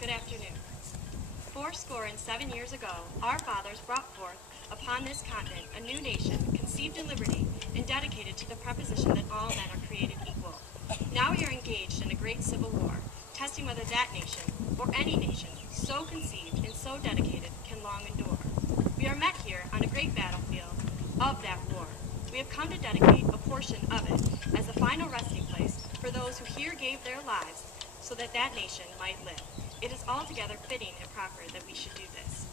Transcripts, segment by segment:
Good afternoon. 7 years ago, our fathers brought forth upon this continent a new nation, conceived in liberty and dedicated to the proposition that all men are created equal. Now we are engaged in a great civil war, testing whether that nation, or any nation, so conceived and so dedicated, can long endure. We are met here on a great battlefield of that war. We have come to dedicate a portion of it as the final resting place for those who here gave their lives so that that nation might live. It is altogether fitting and proper that we should do this.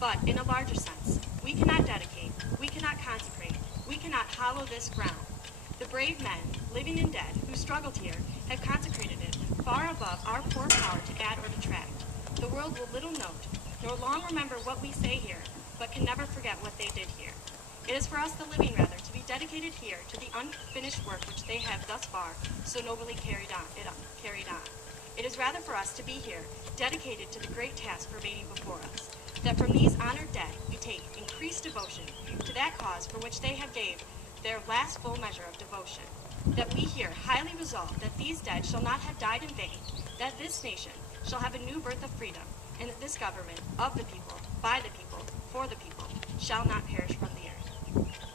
But in a larger sense, we cannot dedicate, we cannot consecrate, we cannot hallow this ground. The brave men, living and dead, who struggled here, have consecrated it far above our poor power to add or detract. The world will little note, nor long remember what we say here, but can never forget what they did here. It is for us, the living rather, to be dedicated here to the unfinished work which they have thus far so nobly carried on. It is rather for us to be here, dedicated to the great task remaining before us, that from these honored dead we take increased devotion to that cause for which they have gave their last full measure of devotion, that we here highly resolve that these dead shall not have died in vain, that this nation shall have a new birth of freedom, and that this government of the people, by the people, for the people, shall not perish from the earth.